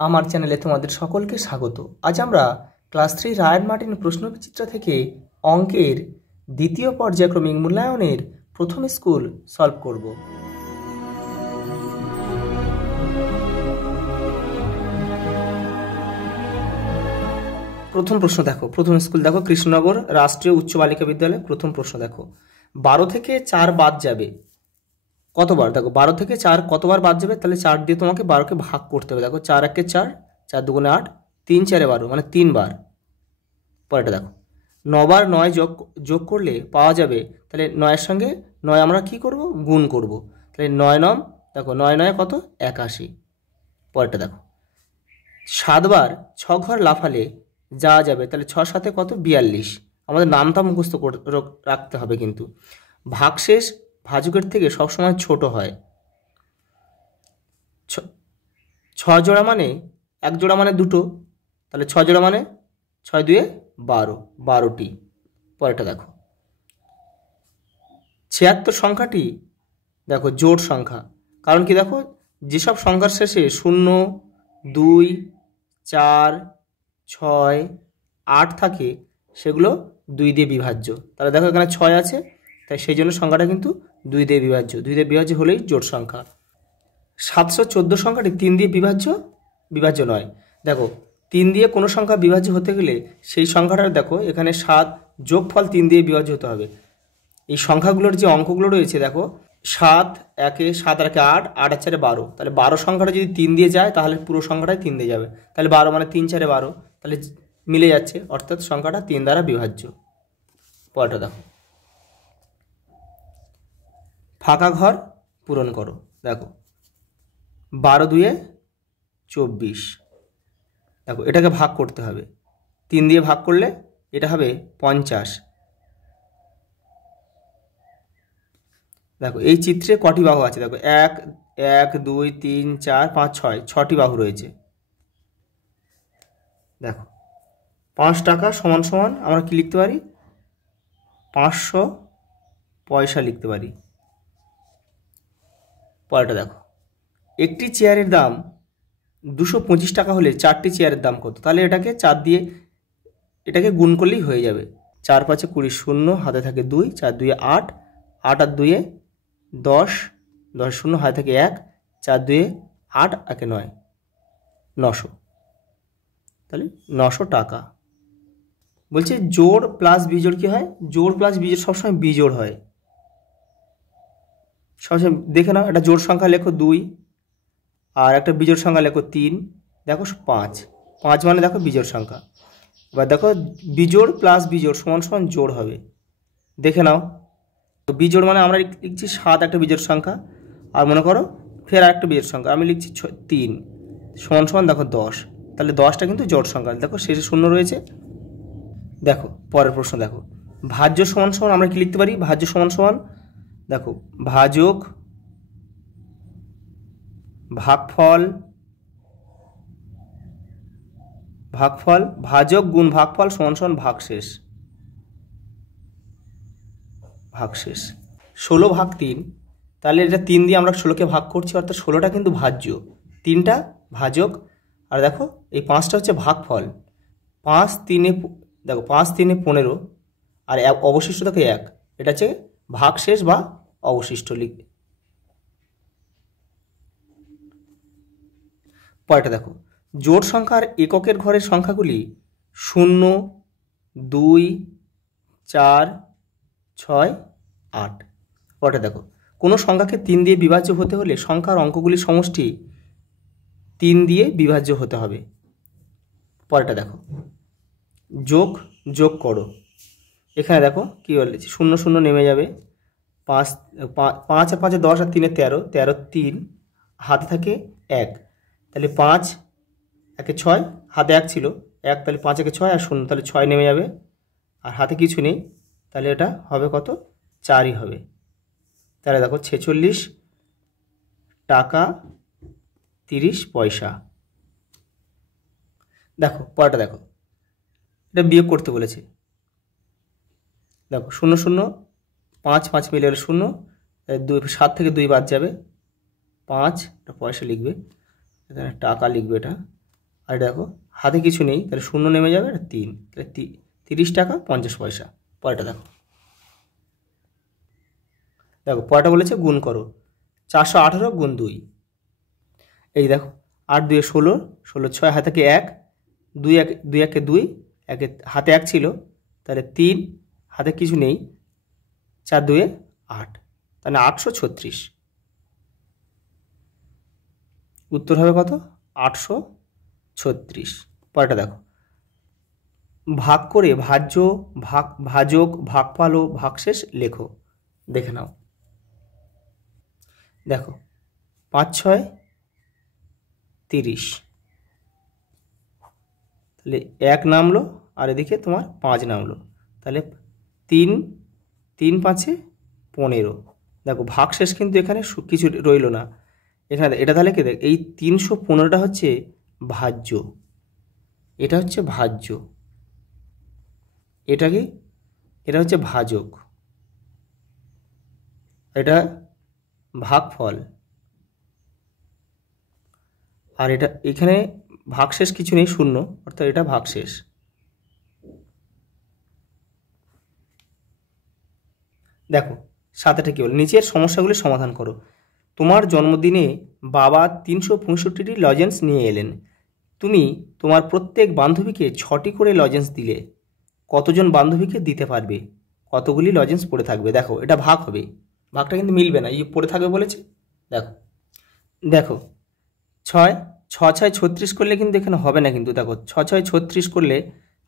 আমার চ্যানেলে তোমাদের সকলকে স্বাগত। আজ আমরা ক্লাস 3 রায়ন মার্টিন প্রশ্নবিচিত্রা থেকে অঙ্কের দ্বিতীয় পর্যায়ক্রমিক মূল্যায়নের প্রথম স্কুল সলভ করব। প্রথম প্রশ্ন দেখো, প্রথম স্কুল দেখো কৃষ্ণনগর রাষ্ট্রীয় উচ্চ বালিকা বিদ্যালয়। প্রথম প্রশ্ন দেখো, 12 থেকে 4 বাদ যাবে কতবার? দেখো 12 থেকে 4 কতবার বাদ যাবে, তাহলে 4 দিয়ে তোমাকে 12কে ভাগ করতে হবে। দেখো 4 একে 4, 4 দুগুণে 8, 3 4 12, মানে 3 বার। পরেরটা দেখো, 9 বার 9 যোগ করলে পাওয়া যাবে, তাহলে 9 এর সঙ্গে 9 আমরা কি করব? গুণ করব। তাহলে 9 9, দেখো 9 9 কত? 81। পরেরটা দেখো, 7 বার 6 ঘর লাফালে যাওয়া যাবে, তাহলে 6 7 কত? 42। আমাদের নামটা মুখস্থ রাখতে হবে কিন্তু। ভাগশেষ ভাজকের থেকে সবসময় ছোট হয়। 6 জোড়া মানে 1 জোড়া মানে 2টো, তাহলে 6 জোড়া মানে 6 2 12, 12টি। পরেরটা দেখো, 76 সংখ্যাটি দেখো জোড় সংখ্যা। কারণ কি? দেখো যেসব সংখ্যার শেষে 0 2 4 6 8 থাকে সেগুলো 2 দিয়ে বিভাজ্য। তাহলে দেখো এখানে 6 আছে, তাই সেই জন্য সংখ্যাটা কিন্তু 2 দিয়ে বিভাজ্য। 2 দিয়ে বিভাজ্য হলেই জোড় সংখ্যা। 714 সংখ্যাটি 3 দিয়ে বিভাজ্য নয়। দেখো 3 দিয়ে কোনো সংখ্যা বিভাজ্য হতে গেলে সেই সংখ্যাটার দেখো এখানে 7 যোগফল 3 দিয়ে বিভাজ্য হতে হবে। এই সংখ্যাগুলোর যে অঙ্কগুলো রয়েছে দেখো 7 একে 7 আর 8, 8 আর 4 12, তাহলে 12 সংখ্যাটা যদি 3 দিয়ে যায় তাহলে পুরো সংখ্যাটাই 3 দিয়ে যাবে। তাহলে 12 মানে 3 4 12, তাহলে মিলে যাচ্ছে, অর্থাৎ সংখ্যাটা 3 দ্বারা বিভাজ্য। পরেরটা দেখো, ফাঁকা ঘর পূরণ করো। দেখো 12 2 24, দেখো এটাকে ভাগ করতে হবে। 3 দিয়ে ভাগ করলে এটা হবে 50। দেখো এই চিত্রে কটি বাহু আছে? দেখো 1 1 2 3 4 5 6, 6টি বাহু রয়েছে। দেখো 5 টাকা সমান সমান আমরা কি লিখতে পারি? 500 পয়সা লিখতে পারি। পরেরটা দেখো, একটি চেয়ারের দাম 225 টাকা হলে 4টি চেয়ারের দাম কত? তাহলে এটাকে 4 দিয়ে এটাকে গুণ করলেই হয়ে যাবে। 4 5 20, 0 হাতে থাকে 2, 4 2 8, 8 আর 2 10, 10 0 হাতে থাকে 1, 4 2 8 1 9, 900। তাহলে 900 টাকা। বলছে জোড় প্লাস বিজোড় কি হয়? জোড় প্লাস বিজোড় সবসময় বিজোড় হয়। সবসময় দেখে নাও, একটা জোড় সংখ্যা লেখো 2 আর একটা বিজোড় সংখ্যা লেখো 3, দেখো 5, 5 মানে দেখো বিজোড় সংখ্যা। এবার দেখো বিজোড় প্লাস বিজোড় সমান সমান জোড় হবে। দেখে নাও, তো বিজোড় মানে আমরা লিখছি 7 একটা বিজোড় সংখ্যা, আর মনে করো ফের আরেকটা বিজোড় সংখ্যা আমি লিখছি 3 সমান সমান দেখো 10, তাহলে 10টা কিন্তু জোড় সংখ্যা। দেখো শেষে 0 রয়েছে। দেখো পরের প্রশ্ন দেখো, ভাজ্য সমান সমান আমরা কি লিখতে পারি? ভাজ্য সমান সমান দেখো ভাজক ভাগফল, ভাজক গুণ ভাগফল সমান সমান ভাগশেষ। 16 ভাগ 3, তাহলে এটা 3 দিয়ে আমরা 16কে ভাগ করছি, অর্থাৎ 16টা কিন্তু ভাজ্য, 3টা ভাজক। আর দেখো এই 5টা হচ্ছে ভাগফল। 5 3 দেখো 5 3 15, আর অবশিষ্ট দেখো 1, এটা হচ্ছে ভাগশেষ বা অবশিষ্ট লিখবে। পরেরটা দেখো, জোড় সংখ্যার এককের ঘরের সংখ্যাগুলি 0 2 4 6 8। পরেরটা দেখো, কোনো সংখ্যাকে 3 দিয়ে বিভাজ্য হতে হলে সংখ্যার অঙ্কগুলির সমষ্টি 3 দিয়ে বিভাজ্য হতে হবে। পরেরটা দেখো, যোগ করো। এখানে দেখো কি বলেছি, 0 0 নেমে যাবে, 5 5 আর 5 10 আর 3 13, 13 3 হাতে থাকে 1, তাহলে 5 1 6 হাতে 1 ছিল 1, তাহলে 5 1 6 আর 0, তাহলে 6 নেমে যাবে, আর হাতে কিছু নেই, তাহলে এটা হবে কত? 4ই হবে। তাহলে দেখো 46 টাকা 30 পয়সা। দেখো পরেরটা দেখো, এটা বিয়োগ করতে বলেছে। দেখো 0 0 5 5 মিলে 0, 7 থেকে 2 বাদ যাবে, 5 পয়সা লিখবে, এখানে টাকা লিখবে, এটা আর দেখো হাতে কিছু নেই, তাহলে শূন্য নেমে যাবে, আর 3, তাহলে 30 টাকা 50 পয়সা। পরেরটা দেখো, দেখো পরেরটা বলেছে গুণ করো 418 গুণ 2। এই দেখো 8 2 16, 16 6 হাতে থেকে 1, 2 1 2 1 2, একে হাতে 1 ছিল, তাহলে 3 হাতে কিছু নেই, 4 2 8, তাহলে 836। উত্তর হবে কত? 836। পরেরটা দেখো, ভাগ করে ভাজ্য, ভাজক, ভাগফল ও ভাগশেষ লেখো। দেখে নাও। দেখো 5 6 30, তাহলে 1 নামলো, আর এদিকে তোমার 5 নামলো, তাহলে 3 3 5 15। দেখো ভাগশেষ কিন্তু এখানে কিছু রইল না এখানে, এটা তাহলে কে দেখ, এই 315টা হচ্ছে ভাজ্য, এটা হচ্ছে ভাজ্য, এটা কি, এটা হচ্ছে ভাজক, এটা ভাগফল, আর এটা এখানে ভাগশেষ কিছু নেই, শূন্য, অর্থাৎ এটা ভাগশেষ। দেখো 7টা কি বল, নিচের সমস্যাগুলি সমাধান করো। তোমার জন্মদিনে বাবা 365টি লজেন্স নিয়ে এলেন। তুমি তোমার প্রত্যেক বান্ধবীকে 6টি করে লজেন্স দিলে। কতজন বান্ধবীকে দিতে পারবে? কতগুলি লজেন্স পড়ে থাকবে? দেখো এটা ভাগ হবে, ভাগটা কিন্তু মিলবে না, এই পড়ে থাকবে বলেছে। দেখো দেখো 6 6 6 36 করলে কিন্তু এখানে হবে না, কিন্তু দেখো 6 6 36 করলে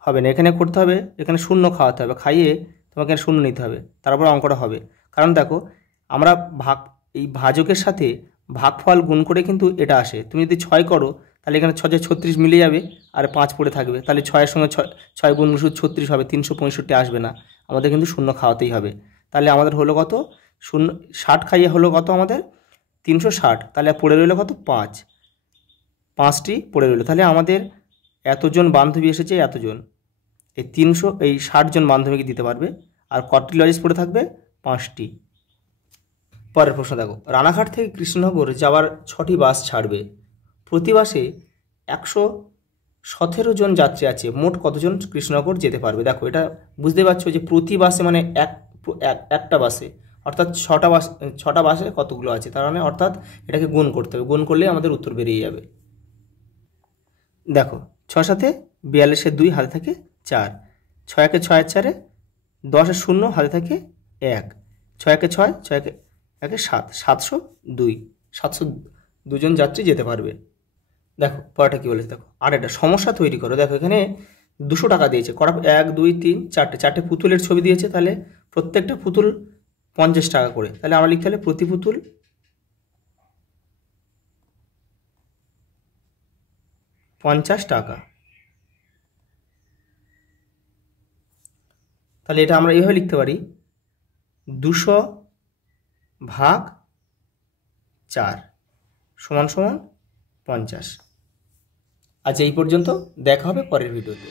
হবে না, এখানে করতে হবে, এখানে শূন্য খাওয়াতে হবে, খাইয়ে তোমাকে শূন্য নিতে হবে, তারপর অঙ্কটা হবে। কারণ দেখো আমরা এই ভাজকের সাথে ভাগফল গুণ করে কিন্তু এটা আসে। তুমি যদি 6 করো তাহলে এখানে 6 6 36 মিলে যাবে, আর 5 পড়ে থাকবে, তাহলে 6-এর সঙ্গে 6 গুণ 36 হবে, 365 আসবে না, আমাদের কিন্তু শূন্য খাওয়াতেই হবে। তাহলে আমাদের হলো কত? 60 খাইয়ে হলো কত আমাদের? 360, তাহলে পড়ে রইলো কত? 5টি পড়ে রইলো। তাহলে আমাদের এতজন বান্ধবী এসেছে, এতজন, এই 60 জন বান্ধবীকে দিতে পারবে। আর কতটি লজেন্স পড়ে থাকবে? 5টি। পরের প্রশ্ন দেখো, রানাঘাট থেকে কৃষ্ণনগর যাওয়ার 6টি বাস ছাড়বে। প্রতি বাসে 117 জন যাত্রী আছে, মোট কতজন কৃষ্ণনগর যেতে পারবে? দেখো এটা বুঝতে পারছো যে প্রতি বাসে মানে একটা বাসে, অর্থাৎ 6টা বাসে কতগুলো আছে, তার মানে অর্থাৎ এটাকে গুণ করতে হবে, গুণ করলে আমাদের উত্তর বেরিয়ে যাবে। দেখো 6 7 42 2 হাতে থাকে 4, 6 1 6 4, 10 0 হাতে থাকে 1, 6 1 6, 6 1 7, 702, 702 জন যাত্রী যেতে পারবে। দেখো পরেরটা কী বলেছে, দেখো আর একটা সমস্যা তৈরি করো। দেখো এখানে 200 টাকা দিয়েছে, করা 1 2 3 4টে পুতুলের ছবি দিয়েছে, তাহলে প্রত্যেকটা পুতুল 50 টাকা করে, তাহলে আমরা লিখতে হলে প্রতি পুতুল 50 টাকা। তাহলে এটা আমরা এইভাবে লিখতে পারি, 200 ভাগ 4 সমান সমান 50। আচ্ছা এই পর্যন্ত, দেখা হবে পরের ভিডিওতে।